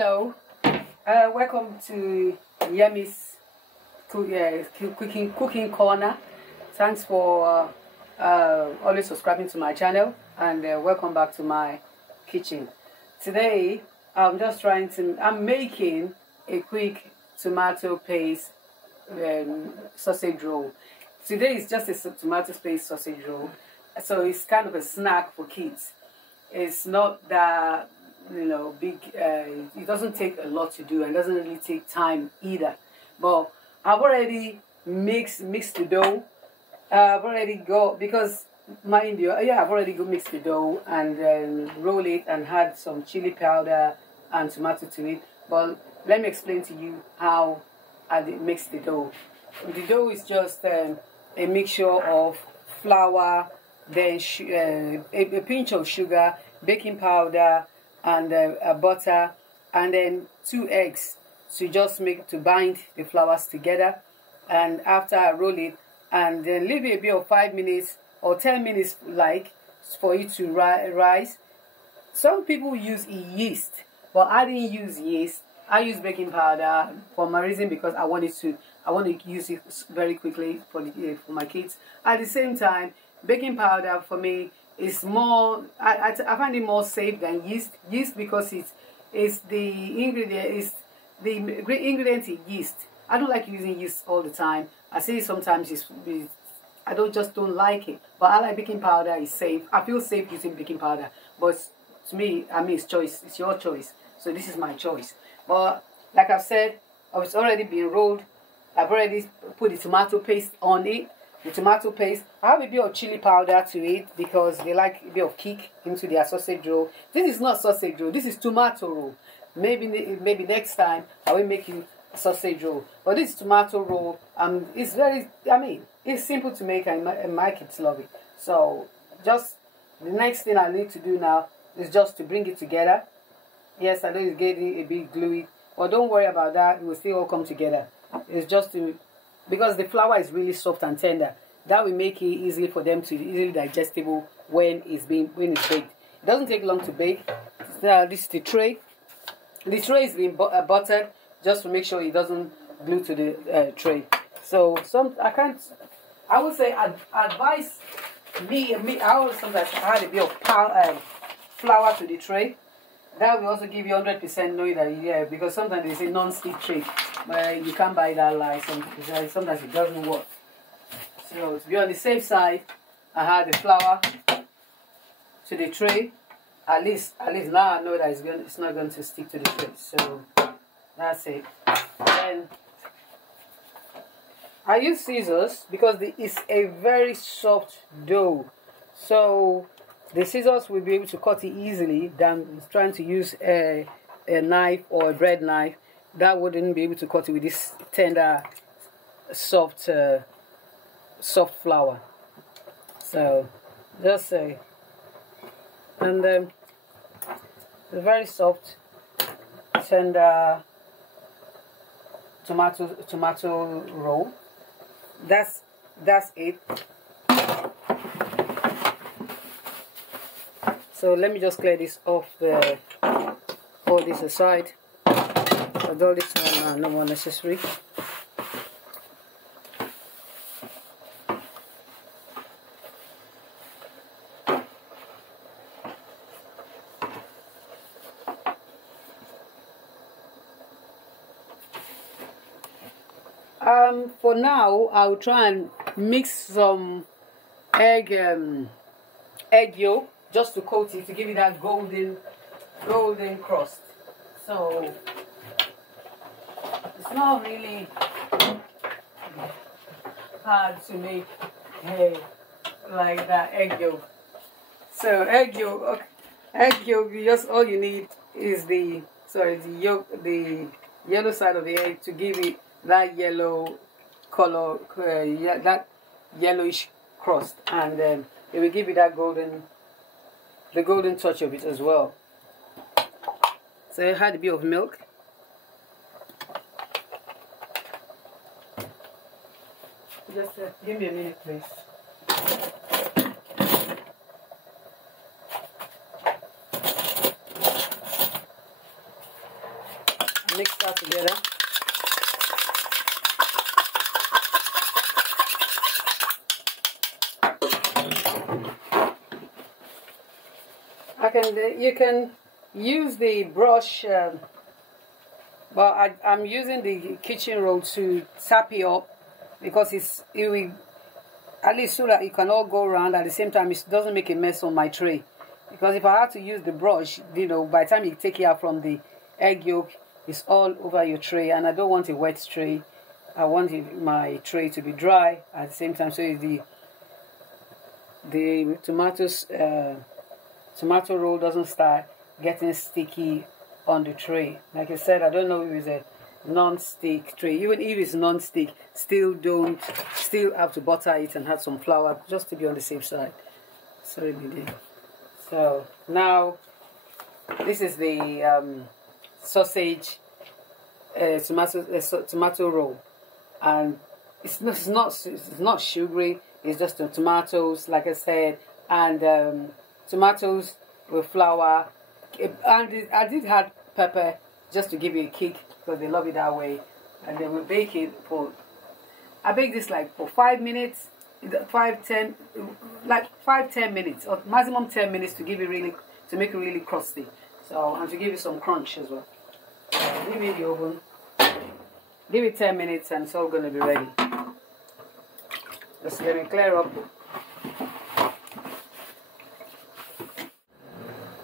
Hello, welcome to Yemi's cooking corner. Thanks for always subscribing to my channel, and welcome back to my kitchen. Today I'm making a quick tomato paste sausage roll. Today is just a tomato paste sausage roll, so it's kind of a snack for kids. It's not that big. It doesn't take a lot to do, and doesn't really take time either. But I've already mixed the dough. I've already because mind you, I've already mixed the dough and then roll it and add some chili powder and tomato to it. But let me explain to you how I mix the dough. The dough is just a mixture of flour, then a pinch of sugar, baking powder, and butter, and then 2 eggs to bind the flours together. And after I roll it, and then leave it a bit of 5 minutes or 10 minutes, for it to rise. Some people use yeast, but I didn't use yeast. I use baking powder for my reason, because I want to use it very quickly for my kids. At the same time, baking powder for me is more. I find it more safe than yeast. Yeast, because the ingredient is yeast. I don't like using yeast all the time. I say sometimes I don't like it. But I like baking powder. It's safe. I feel safe using baking powder. But to me, it's choice. It's your choice. So this is my choice. But like I've said, it's already been rolled. I've already put the tomato paste on it. The tomato paste, I have a bit of chili powder to it, because they like a bit of kick into their sausage roll. This is not sausage roll. This is tomato roll. Maybe next time I will make you a sausage roll. But this tomato roll, it's very. It's simple to make, and my kids love it. So just the next thing I need to do now is just to bring it together. Yes, I know it's getting a bit gluey, but don't worry about that. It will still all come together. It's just because the flour is really soft and tender. That will make it easy for them to easily digestible when it's baked. It doesn't take long to bake. This is the tray. The tray is being buttered just to make sure it doesn't glue to the tray. So I would say advise me. I always sometimes add a bit of flour to the tray. That will also give you 100% knowing that because sometimes they say non-stick tray, but you can't buy that lie. Sometimes it doesn't work. So to be on the safe side, I add the flour to the tray. At least now I know that it's not going to stick to the tray. So that's it. Then I use scissors because it's a very soft dough. So the scissors will be able to cut it easily than trying to use a knife or a bread knife. That wouldn't be able to cut it with this tender, soft flour. So just say, and the very soft, tender tomato roll. That's it. So let me just clear this off, all this aside. All this one no more necessary. For now, I'll try and mix some egg yolk, just to coat it, to give it that golden crust. So it's not really hard to make like that egg yolk. So egg yolk, just all you need is the yellow side of the egg to give it that yellow color, that yellowish crust, and then it will give you that the golden touch of it as well. So I had a bit of milk. Just give me a minute, please. mix that together. You can use the brush, but I'm using the kitchen roll to tap it up because it will, at least so that it can all go around at the same time. It doesn't make a mess on my tray. Because if I had to use the brush, you know, by the time you take it out from the egg yolk, it's all over your tray, and I don't want a wet tray. I want my tray to be dry at the same time, so the tomato roll doesn't start getting sticky on the tray. Like I said, I don't know if it's a non-stick tray. Even if it's non-stick, still have to butter it and add some flour just to be on the safe side. Sorry, baby. So now this is the sausage tomato roll, and it's not sugary. It's just the tomatoes, like I said, and tomatoes with flour, and I did add pepper just to give it a kick because they love it that way. And then we bake it for, I bake this like for 5 minutes, 5-10 minutes, or maximum 10 minutes to give it to make it really crusty. So, and to give it some crunch as well. So leave it in the oven, give it 10 minutes, and it's all going to be ready. Just let me clear up.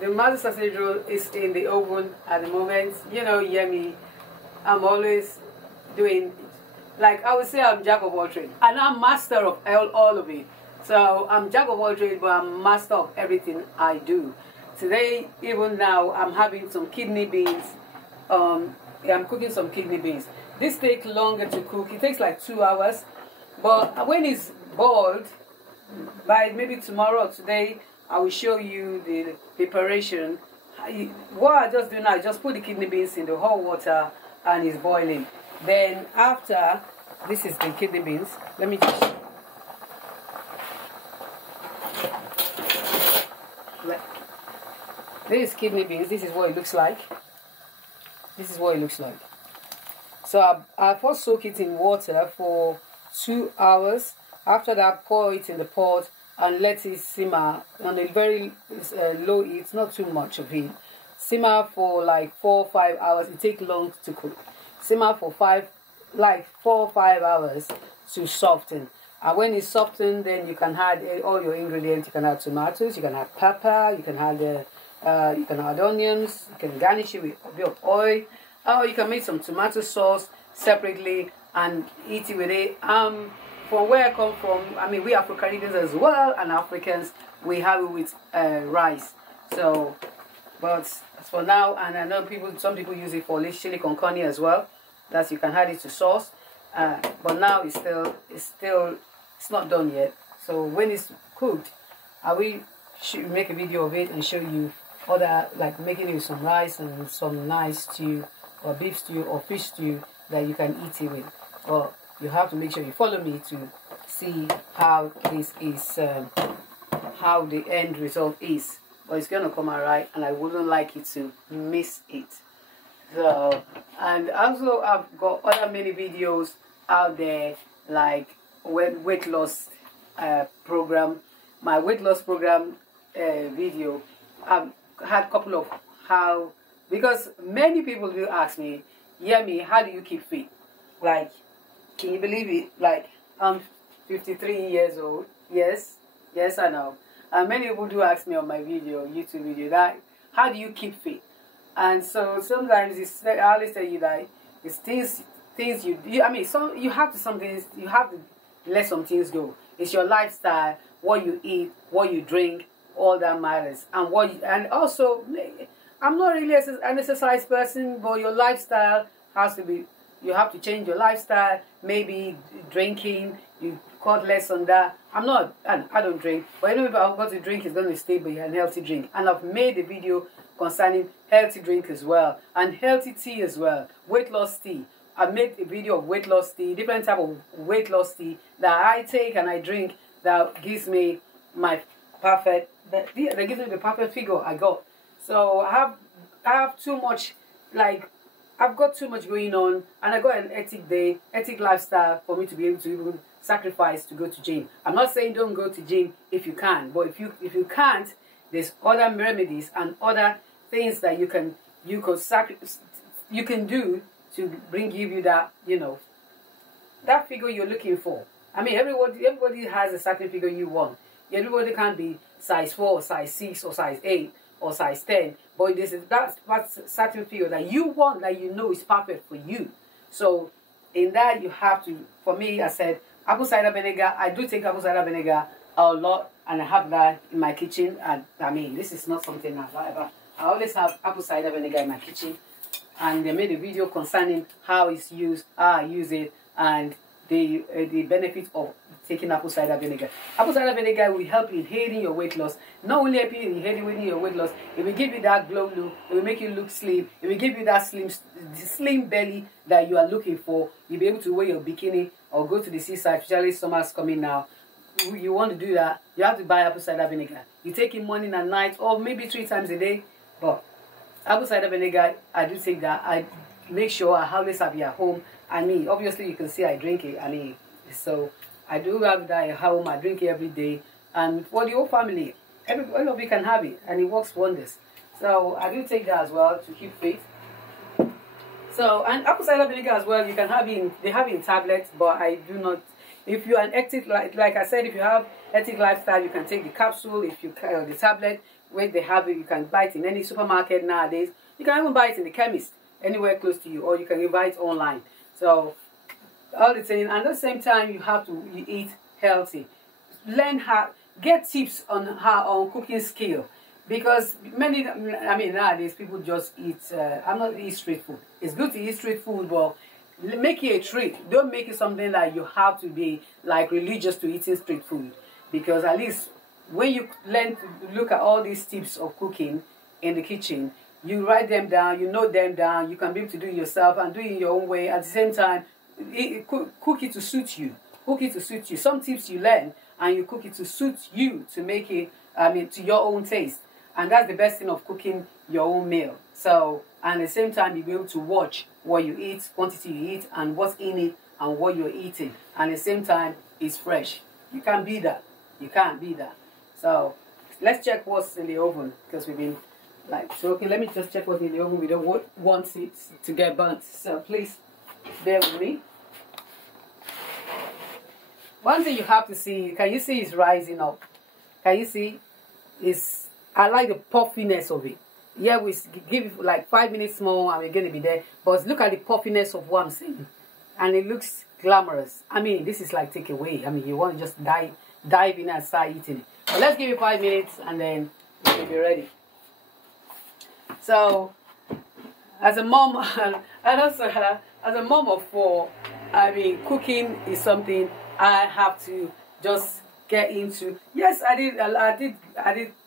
The mother sausage roll is in the oven at the moment. You know, yummy. I'm always doing, like I would say, I'm jack of all trades, and I'm master of all of it. So I'm jack of all trades, but I'm master of everything I do. Today, even now, I'm having some kidney beans. I'm cooking some kidney beans. This takes longer to cook. It takes like 2 hours, but when it's boiled, by maybe tomorrow or today, I will show you the preparation. What I just do now, I just put the kidney beans in the hot water and it's boiling. Then after, this is the kidney beans. Let me just, this is kidney beans. This is what it looks like. This is what it looks like. So I first soak it in water for 2 hours. After that, pour it in the pot and let it simmer on a very low heat, not too much of heat. Simmer for like 4 or 5 hours. It takes long to cook. Simmer for 4 or 5 hours to soften. And when it's softened, then you can add all your ingredients. You can add tomatoes, you can add pepper, you can add onions, you can garnish it with a bit of oil, or you can make some tomato sauce separately and eat it with it. From where I come from, I mean, we Afro-Caribbeans as well, and Africans, we have it with rice. So, but as for now, and I know some people use it for chili con carne as well. That you can add it to sauce. But now it's not done yet. So when it's cooked, I will make a video of it and show you other, like making it with some rice and some nice stew or beef stew or fish stew that you can eat it with. But you have to make sure you follow me to see how this is, how the end result is. But it's going to come out right, and I wouldn't like it to miss it. So, and also I've got other many videos out there, like weight loss program. My weight loss program video, I've had a couple of how, because many people do ask me, Yemi, how do you keep fit? Like, can you believe it? Like, I'm 53 years old. Yes, I know. And many people do ask me on my YouTube video, that how do you keep fit? And so sometimes I always tell you that it's things you I mean, you have to let some things go. It's your lifestyle, what you eat, what you drink, all that matters. And also, I'm not really an exercise person, but your lifestyle has to be. You have to change your lifestyle. Maybe drinking, you cut less on that. I don't drink, but anyway, if I've got to drink, it's going to stay by a healthy drink. And I've made a video concerning healthy drink as well, and healthy tea as well, weight loss tea. I made a video of weight loss tea, different type of weight loss tea that I take and I drink that gives me my perfect, that gives me the perfect figure I got. So I have too much, like, I've got too much going on, and I got an ethic lifestyle for me to be able to even sacrifice to go to gym. I'm not saying don't go to gym if you can, but if you can't, there's other remedies and other things that you can do to give you that, that figure you're looking for. I mean, everybody has a certain figure you want. Everybody can't be size 4 or size 6 or size 8 or size 10, but that's certain figure that you want, that you know is perfect for you. So in that, you have to, for me, I said apple cider vinegar. I do take apple cider vinegar a lot, and I have that in my kitchen. And I mean, this is not something I always have apple cider vinegar in my kitchen, and they made a video concerning how it's used, how I use it, and the benefit of taking apple cider vinegar. Apple cider vinegar will help in aiding your weight loss. Not only help you in aiding your weight loss, it will give you that glow look, it will make you look slim, it will give you that slim belly that you are looking for. You'll be able to wear your bikini or go to the seaside, especially summer's coming now. You want to do that, you have to buy apple cider vinegar. You take it morning and night, or maybe 3 times a day. But apple cider vinegar, I do take that. I make sure I always have it at home. I mean, obviously you can see I drink it. I mean, so I do have that at home. I drink it every day, and for the whole family, all of you can have it, and it works wonders. So I do take that as well to keep fit. So, and apple cider vinegar as well, you can have it they have it in tablets, but I do not. If you're an ethic, like I said, if you have ethic lifestyle, you can take the capsule. If you the tablet, where they have it, you can buy it in any supermarket nowadays. You can even buy it in the chemist anywhere close to you, or you can buy it online. So all the thing, and at the same time, you have to eat healthy. Learn how, get tips on cooking skill, because nowadays people just eat. I'm not eat street food. It's good to eat street food, but make it a treat. Don't make it something that you have to be like religious to eating street food, because at least when you learn to look at all these tips of cooking in the kitchen, you write them down, you note them down, you can be able to do it yourself and do it in your own way. At the same time, cook it to suit you. Cook it to suit you. Some tips you learn, and you cook it to suit you, to make it, to your own taste. And that's the best thing of cooking your own meal. So, and at the same time, you'll be able to watch what you eat, quantity you eat, and what's in it, and what you're eating. And at the same time, it's fresh. You can't beat that. You can't beat that. So, let's check what's in the oven, because we've been so okay, let me just check what's in the oven. We don't want it to get burnt, so please bear with me. One thing you have to see, can you see it's rising up? Can you see? I like the puffiness of it. Yeah, we give it like 5 minutes more and we're going to be there. But look at the puffiness of what I'm seeing. And it looks glamorous. I mean, this is like takeaway. I mean, you want to just dive in and start eating it. But let's give it 5 minutes and then we'll be ready. So, as a mom, and also as a mom of 4, I mean, cooking is something I have to just get into. Yes, I did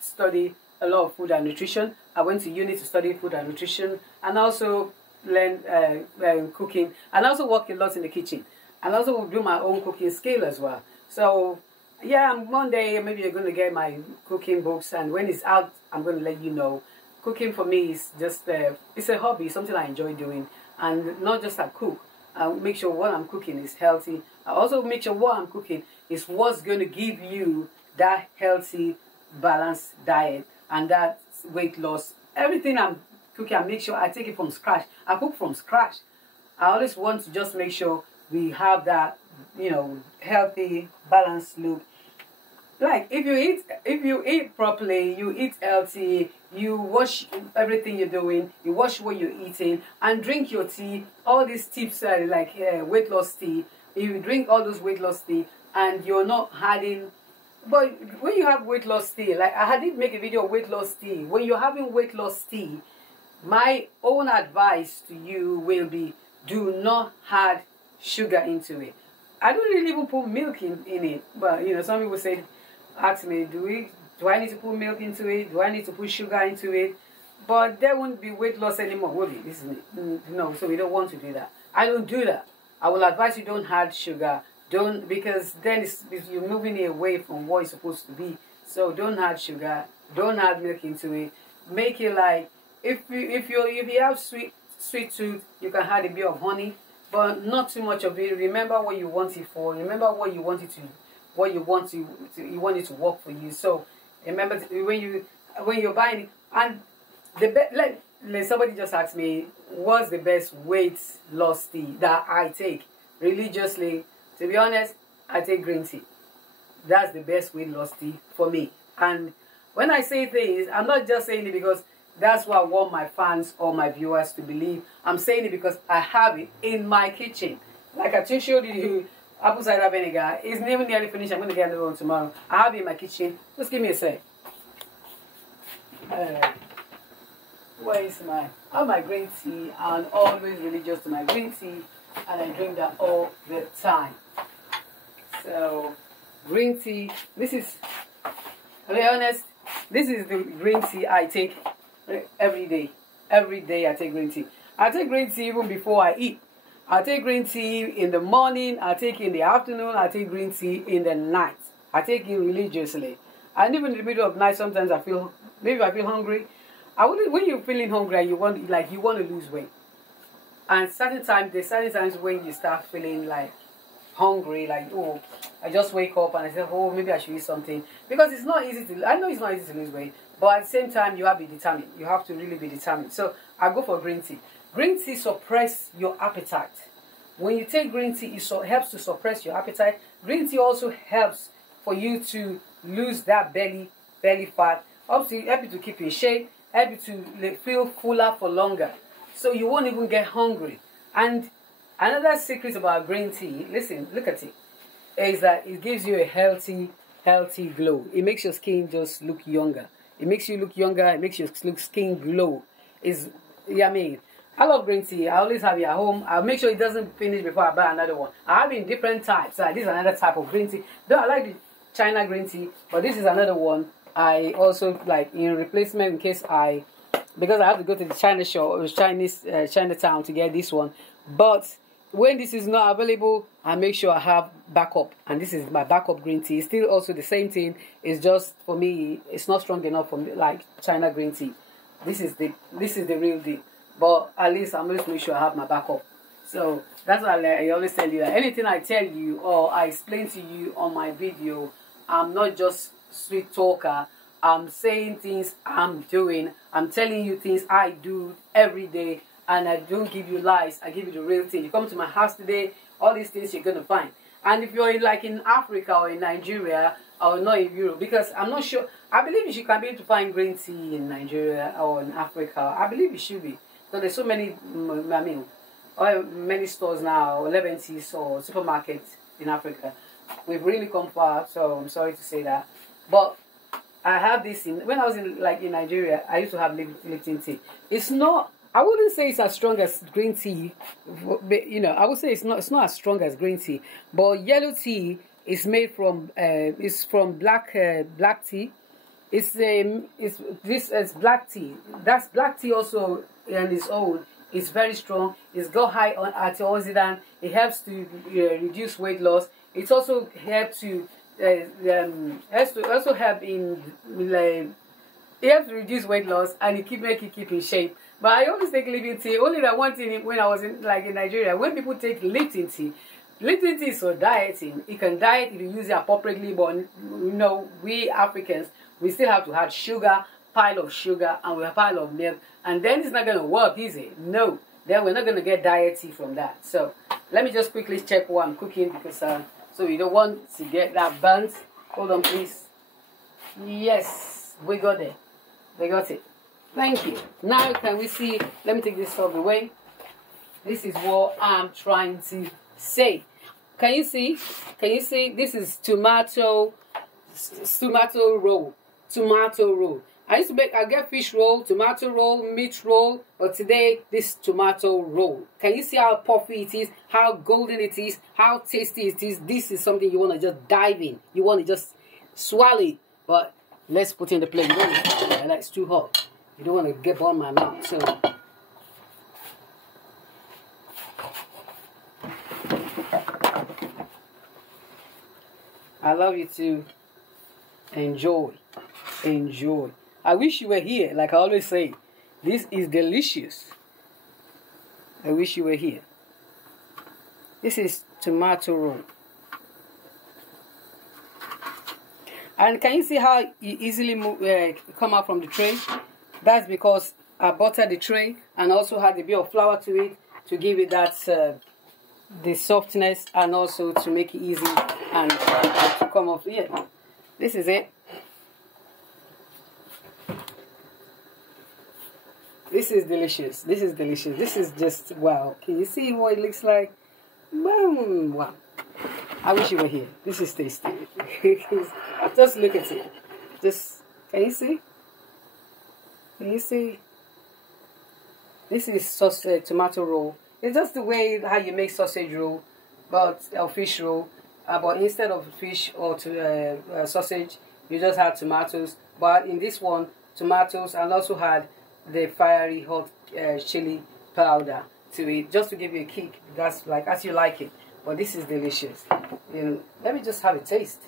study a lot of food and nutrition. I went to uni to study food and nutrition, and also learn cooking, and also work a lot in the kitchen, and also do my own cooking skill as well. So yeah, one day maybe you're going to get my cooking books, and when it's out, I'm going to let you know. Cooking for me is just it's a hobby, something I enjoy doing, and not just I cook. I make sure what I'm cooking is healthy. I also make sure what I'm cooking is what's going to give you that healthy, balanced diet and that weight loss. Everything I'm cooking, I make sure I take it from scratch. I cook from scratch. I always want to just make sure we have that, healthy, balanced look. Like if you eat properly, you eat healthy, you watch everything you're doing, you watch what you're eating, and drink your tea. All these tips like weight loss tea. If you drink all those weight loss tea and you're not adding, but when you have weight loss tea, like I did make a video of weight loss tea. When you're having weight loss tea, my own advice to you will be, do not add sugar into it. I don't really even put milk in it, but some people ask me, do I need to put milk into it? Do I need to put sugar into it? But there won't be weight loss anymore, will it? No, so we don't want to do that. I don't do that. I will advise you don't add sugar. Because then you're moving away from what it's supposed to be. So don't add sugar. Don't add milk into it. Make it like if you have sweet tooth, you can add a bit of honey, but not too much of it. Remember what you want it for. Remember what you want it to, what you want you want it to work for you. So remember when you're buying it, and like somebody just asked me, what's the best weight loss tea that I take religiously? To be honest, I take green tea. That's the best weight loss tea for me. And when I say things, I'm not just saying it because that's what I want my fans or my viewers to believe. I'm saying it because I have it in my kitchen. Like I just showed you, apple cider vinegar. It's never nearly finished. I'm going to get another one tomorrow. I have it in my kitchen. Just give me a sec. Where is I have my green tea. I'm always religious to my green tea. And I drink that all the time. So, green tea. This is, to be honest, this is the green tea I take every day. Every day I take green tea. I take green tea even before I eat. I take green tea in the morning. I take it in the afternoon. I take green tea in the night. I take it religiously. And even in the middle of the night, sometimes I feel hungry. When you're feeling hungry and you want to lose weight. And there's certain times when you start feeling like hungry, like, oh, I just wake up and I say, oh, maybe I should eat something. Because it's not easy to, I know it's not easy to lose weight, but at the same time, you have to be determined. You have to really be determined. So I go for green tea. Green tea suppresses your appetite. When you take green tea, it helps to suppress your appetite. Green tea also helps for you to lose that belly fat. Help you to keep in shape, help you to feel fuller for longer. So you won't even get hungry. And another secret about green tea, listen, look at it, is that it gives you a healthy glow. It makes your skin just look younger. It makes you look younger. It makes your skin glow. I love green tea. I always have it at home. I'll make sure it doesn't finish before I buy another one. I have it in different types. So this is another type of green tea. Though I like the China green tea, but this is another one. I also like in replacement in case because I have to go to the China shop or Chinatown to get this one. But when this is not available, I make sure I have backup. And this is my backup green tea. It's still also the same thing. It's just for me, it's not strong enough for me like China green tea. This is the real deal. But at least I'm always make sure I have my backup. So that's why I always tell you that anything I tell you or I explain to you on my video, I'm not just sweet talker. I'm saying things I'm doing. I'm telling you things I do every day. And I don't give you lies. I give you the real thing. You come to my house today, all these things you're going to find. And if you're in Africa or in Nigeria or not in Europe, because I'm not sure. I believe you can be able to find green tea in Nigeria or in Africa. I believe you should be. So there's so many, many stores now, 11 teas or supermarkets in Africa. We've really come far, so I'm sorry to say that. But I have this when I was in Nigeria, I used to have Lipton tea. It's not, I wouldn't say it's as strong as green tea, but, I would say it's not as strong as green tea. But yellow tea is made from, it's from black tea. It's black tea. That's black tea also on its own. It's very strong. It's got high antioxidant. It helps to reduce weight loss. It also helps to help in it helps to reduce weight loss and it make you keep in shape. But I always take Lipton tea. Only that one thing when I was in Nigeria, when people take Lipton tea is for dieting. You can diet if you use it appropriately, but we Africans, we still have to add sugar, pile of sugar, and we have pile of milk, and then it's not going to work, is it? No, then we're not going to get diet tea from that. So let me just quickly check what I'm cooking because so you don't want to get that burnt. Hold on, please. Yes, we got it. We got it. Thank you. Now can we see? Let me take this stuff away. This is what I'm trying to say. Can you see? Can you see? This is tomato roll. Tomato roll. I get fish roll, tomato roll, meat roll, but today this tomato roll. Can you see how puffy it is, how golden it is, how tasty it is? This is something you want to just dive in. You want to just swallow it. But let's put in the plate. It's too hot. You don't want to get on my mouth. So I love you to enjoy. I wish you were here. Like I always say, this is delicious. I wish you were here. This is tomato roll. And can you see how you easily come out from the tray? That's because I buttered the tray and also had a bit of flour to it to give it that the softness, and also to make it easy and to come off. Yeah, this is it. This is delicious. This is delicious. This is just wow. Can you see what it looks like? Boom! Wow. I wish you were here. This is tasty. Just look at it. Just, can you see? Can you see? This is sausage, tomato roll. It's just the way how you make sausage roll, but fish roll. But instead of fish or sausage, you just had tomatoes. But in this one, tomatoes, and also had the fiery hot chili powder to it, just to give you a kick. That's like as you like it. But this is delicious. You know, let me just have a taste.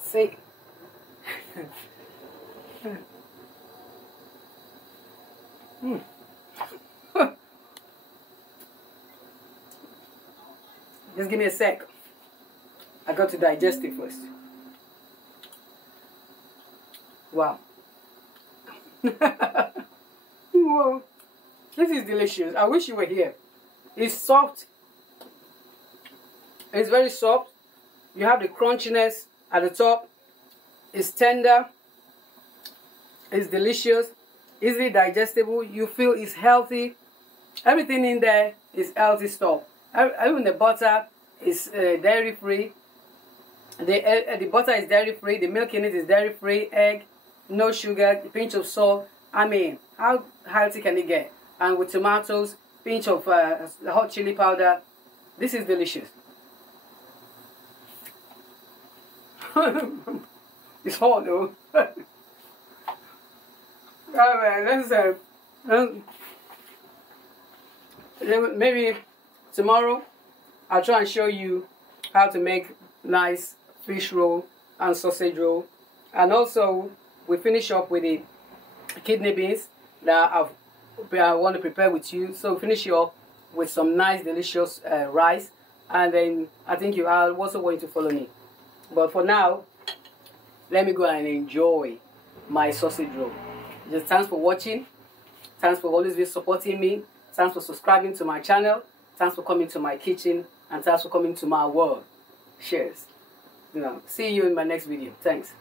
See. Just give me a sec. I got to digest it first. Wow. Whoa. This is delicious. I wish you were here. It's soft. It's very soft. You have the crunchiness at the top. It's tender. It's delicious. Easily digestible. You feel it's healthy. Everything in there is healthy stuff. Even the butter is dairy free. The butter is dairy free. The milk in it is dairy free. Egg, no sugar, a pinch of salt. I mean, how healthy can it get? And with tomatoes, pinch of hot chili powder. This is delicious. It's hot though. Alright, maybe tomorrow I'll try and show you how to make nice fish roll and sausage roll. And also we finish up with the kidney beans that I want to prepare with you. So finish you up with some nice delicious rice, and then I think you are also going to follow me. But for now, let me go and enjoy my sausage roll. Just thanks for watching. Thanks for always be supporting me. Thanks for subscribing to my channel. Thanks for coming to my kitchen, and thanks for coming to my world. Cheers. See you in my next video. Thanks.